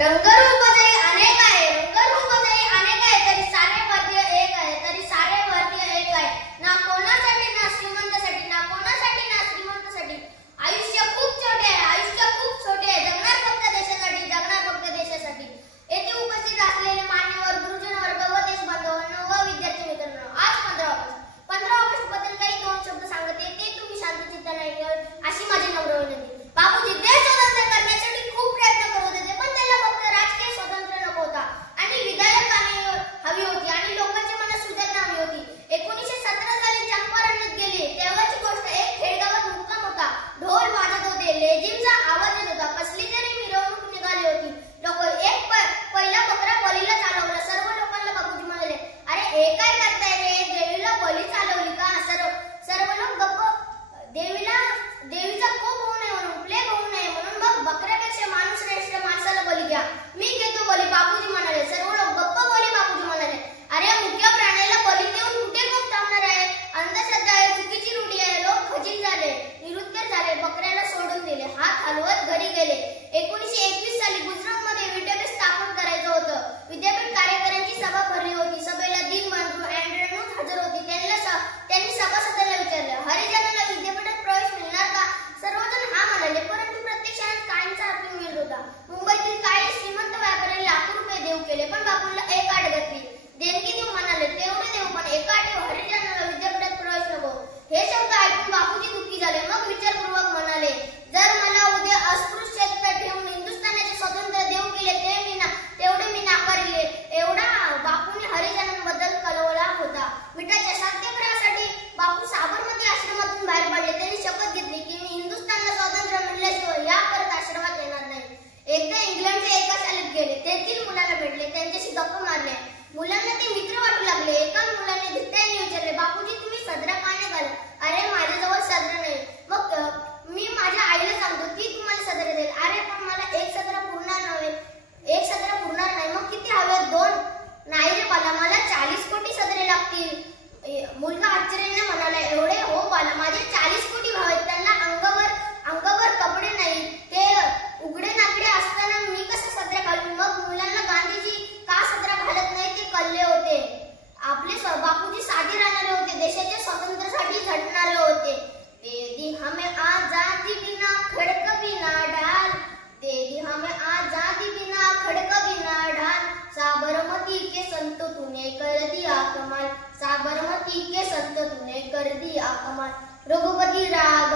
रंगरूप जरी अनेक आहे, रंगरूप जरी अनेक आहे, तरी सारे भारतीय एक आहे, तरी सारे भारतीय एक आहे. ना कोणासाठी ना श्रीमंतासाठी, ना कोणासाठी ना श्रीमंतासाठी. आयुष्य खूप छोटे आहे, आयुष्य खूप छोटे आहे. जगणार फक्त देशासाठी, जगणार फक्त देशासाठी. येथे उपस्थित असलेले मान्यवर, गुरुजन वर्ग व देश बांधवांनो व विद्यार्थी मित्रांनो, आज 15 ऑगस्ट बद्दल काही दोन शब्द सांगते. ते तुम्ही शांत चित्ताने ऐकावे अशी माझी नम्र विनंती. बापूजी देश स्वतंत्र करण्यासाठी खूप प्रयत्न करत होते, पण त्याला फक्त राजकीय स्वातंत्र्य नको होता आणि विधायक कामे हवी होती आणि लोकांच्या मनात सुधारणा हवी होती. 1917 साली चंपारण्यात गेले तेव्हाची गोष्ट. एक खेडेगावात मुक्काम होता. ढोल वाजत होते, लेझिमचा आवाज येत होता. कसली तरी मिरवणूक निघाली होती. लोक पहिला बकरा बलीला चालवला. सर्व लोकांना बापूजी म्हणाले, अरे हे काय करताय रे, देवीला बली चालवली का? सर्व लोक गप्प. देवीचा कोप होऊ नये म्हणून, प्लेग होऊ नये म्हणून मग बकऱ्यापेक्षा माणूस श्रेष्ठ, माणसाला बली द्या. मी घेतो बली, बापूजी म्हणाले. सर्व लोक गप्प. बली, बापूजी म्हणाले. अरे मुख्य प्राण्याला बली देऊन कुठे कोप थांबणार आहे? अंधश्रद्धा आहे, चुकीची रूढी आहे. लोक खजील झाले, निरुत्तर झाले, बकऱ्याला सोडून दिले, हात हलवत घरी गेले. 1921 साली गुजरातमध्ये विद्यापीठ स्थापन करायचं होतं. विद्यापीठ कार्यकाऱ्यांची सभा भरली होती. सभेला दीनबंधू अँड्र्यूज हजर होते. त्यांनी सभासदांना विचारलं, हरिजनांना विद्यापीठात प्रवेश मिळणार का? सर्वजण हा म्हणाले, परंतु प्रत्यक्षात काहींचा अर्थ मिळत होता. मुंबईतील काही श्रीमंत व्यापाऱ्यांनी लाखो रुपये देऊ केले, पण बापूंना एक अट घातली. देणगी देऊ म्हणाले, तेवढे देऊ, पण एका अटीवर, हरिजनांना विद्यापीठात प्रवेश नको. हे शब्द ऐकून बापूजी दुःखी झाले. मग विचारपूर्वक म्हणाले, जर मला उद्या अस्पृश्यता ठेवून हिंदुस्थानाचे स्वातंत्र्य देऊ केले तेवढे मी नाकारिले. एवढा बापूंनी हरिजनांबद्दल कळवला होता. मिठाच्या सत्याग्रहासाठी बापू साबरमती आश्रमातून बाहेर पडले. त्यांनी शपथ घेतली की मी हिंदुस्थानला स्वातंत्र्य मिळाल्याशिवाय या परत आश्रमात येणार नाही. एकदा इंग्लंडच्या एका शाळेत गेले. तेथील मुलांना भेटले, त्यांच्याशी गप्पा मारल्या. मुलांना ते मित्र वाटू लागले. एका मुलाने धिट्याने विचारले, बापूजी तुम्ही सदरा का नाही घालत? अरे माझ्याजवळ सदरा नाही. मग मी माझ्या आईला सांगतो, ती तुम्हाला सदरा देईल. अरे पण मला एक सदरा पुरणार नाही. मग किती हवे? 2. नाही रे बाला, मला 40 कोटी सदरे लागतील. मुलगा आश्चर्याने म्हणाला, एवढे? हो बाला, माझे 40 कोटी भाव आहेत. त्यांना अंगावर कपडे नाही. ते उघडे नाकडे असताना मी कसं सदरा घालू? मग मुलांना गांधीजी का सदरा घालत नाही ते कळले होते. आपले बापूजी साधे राहणारे होते, देशाच्या स्वातंत्र्यासाठी झटणारे होते. दे दी हमें आजादी बिना खड़क बिना ढाल, दे दी हमें आजादी बिना खड़क बिना ढाल, साबरमती के संत तूने कर दिया कमाल, साबरमती के संत तूने कर दिया कमाल. रघुपति राघव